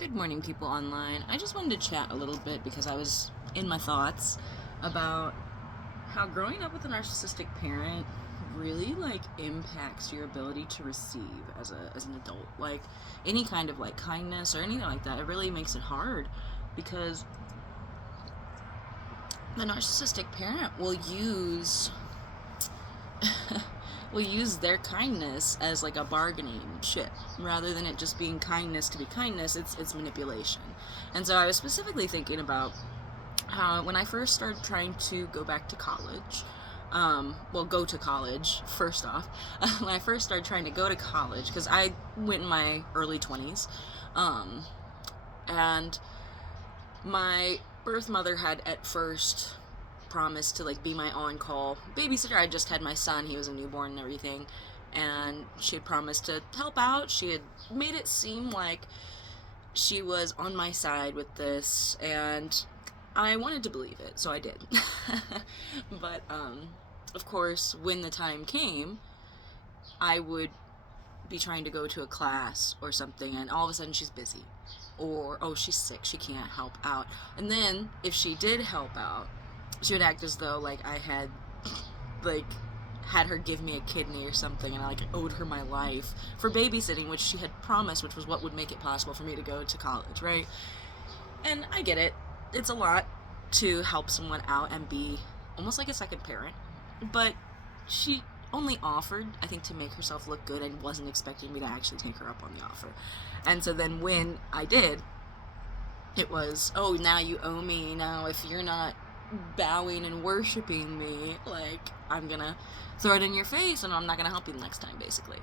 Good morning, people online. I just wanted to chat a little bit because I was in my thoughts about how growing up with a narcissistic parent really impacts your ability to receive as an adult. Like any kind of kindness or anything like that, it really makes it hard because the narcissistic parent will use their kindness as like a bargaining chip rather than it just being kindness to be kindness. It's manipulation. And so I was specifically thinking about how when I first started trying to go back to college, go to college first off. When I first started trying to go to college, because I went in my early 20s, and my birth mother had at first promised to be my on-call babysitter. I just had my son, he was a newborn and everything, and she had promised to help out. She had made it seem like she was on my side with this, and I wanted to believe it, so I did. But of course, when the time came, I would be trying to go to a class or something, and all of a sudden she's busy, or oh, she's sick, she can't help out. And then if she did help out, she would act as though I had had her give me a kidney or something, and I owed her my life for babysitting, which she had promised, which was what would make it possible for me to go to college, right? And I get it. It's a lot to help someone out and be almost like a second parent, but she only offered, I think, to make herself look good and wasn't expecting me to actually take her up on the offer. And so then when I did, it was, oh, now you owe me. Now if you're not bowing and worshiping me, I'm gonna throw it in your face and I'm not gonna help you the next time, basically.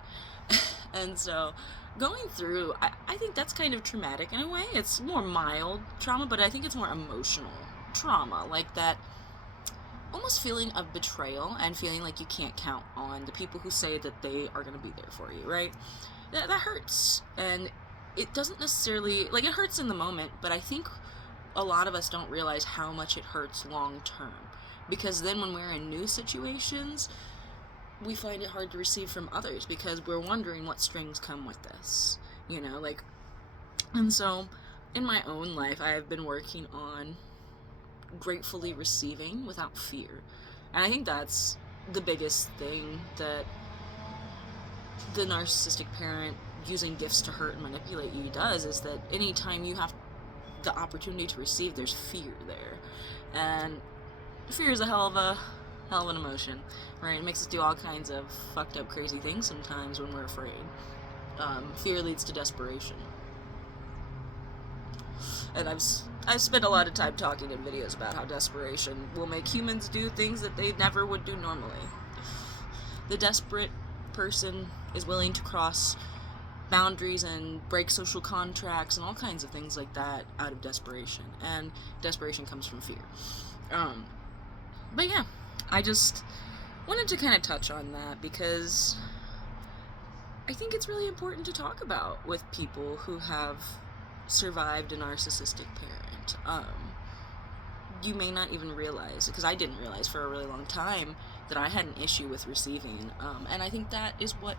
And so going through, I think that's kind of traumatic in a way. It's more mild trauma, but I think it's more emotional trauma, like that almost feeling of betrayal and feeling like you can't count on the people who say that they are gonna be there for you, right? That hurts, and it doesn't necessarily, it hurts in the moment, but I think a lot of us don't realize how much it hurts long term, because then when we're in new situations, we find it hard to receive from others because we're wondering what strings come with this, and so in my own life, I have been working on gratefully receiving without fear, and I think that's the biggest thing that the narcissistic parent using gifts to hurt and manipulate you does, is that anytime you have the opportunity to receive, there's fear there, and fear is a hell of an emotion, right? It makes us do all kinds of fucked up, crazy things sometimes when we're afraid. Fear leads to desperation, and I've spent a lot of time talking in videos about how desperation will make humans do things that they never would do normally. The desperate person is willing to cross boundaries and break social contracts and all kinds of things like that out of desperation, and desperation comes from fear. But yeah, I just wanted to kind of touch on that because I think it's really important to talk about with people who have survived a narcissistic parent. You may not even realize, because I didn't realize for a really long time that I had an issue with receiving, and I think that is what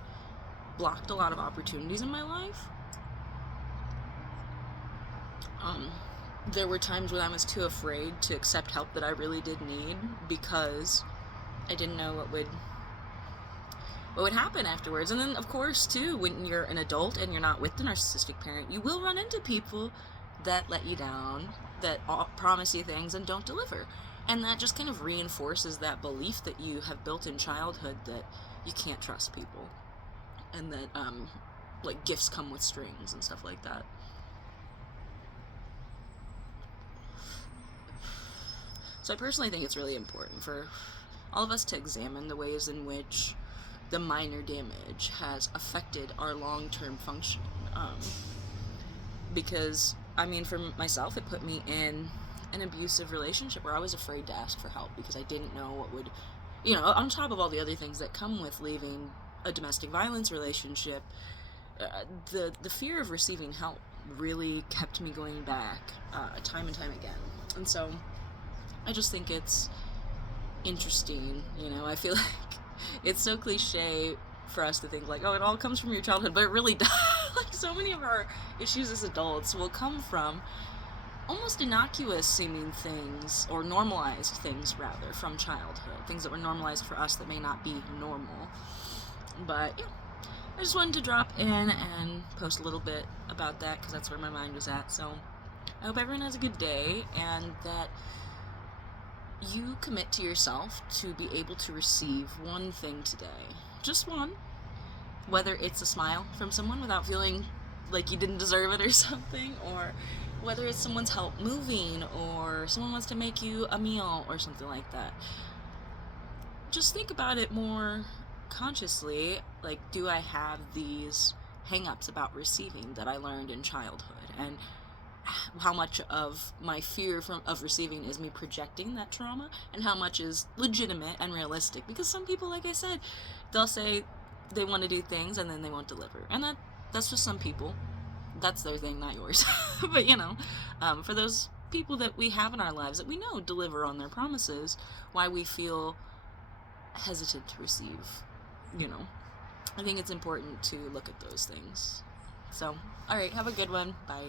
blocked a lot of opportunities in my life. There were times when I was too afraid to accept help that I really did need because I didn't know what would happen afterwards. And then, of course, too, when you're an adult and you're not with the narcissistic parent, you will run into people that let you down, that promise you things and don't deliver. And that just kind of reinforces that belief that you have built in childhood that you can't trust people, and that gifts come with strings and stuff like that. So I personally think it's really important for all of us to examine the ways in which the minor damage has affected our long-term functioning. Because, I mean, for myself, it put me in an abusive relationship where I was afraid to ask for help because I didn't know what would, on top of all the other things that come with leaving a domestic violence relationship, the fear of receiving help really kept me going back time and time again. And so I just think it's interesting, I feel like it's so cliche for us to think like, oh, it all comes from your childhood, but it really does. Like, so many of our issues as adults will come from almost innocuous seeming things, or normalized things rather, from childhood. Things that were normalized for us that may not be normal. But yeah, I just wanted to drop in and post a little bit about that because that's where my mind was at. So I hope everyone has a good day, and that you commit to yourself to be able to receive one thing today. Just one. Whether it's a smile from someone without feeling like you didn't deserve it or something, or whether it's someone's help moving, or someone wants to make you a meal or something like that. Just think about it more consciously. Like, do I have these hang-ups about receiving that I learned in childhood? And how much of my fear of receiving is me projecting that trauma, and how much is legitimate and realistic? Because some people, like I said, they'll say they want to do things and then they won't deliver, and that's just some people. That's their thing, not yours. But for those people that we have in our lives that we know deliver on their promises, why we feel hesitant to receive, I think it's important to look at those things. So, alright, have a good one. Bye.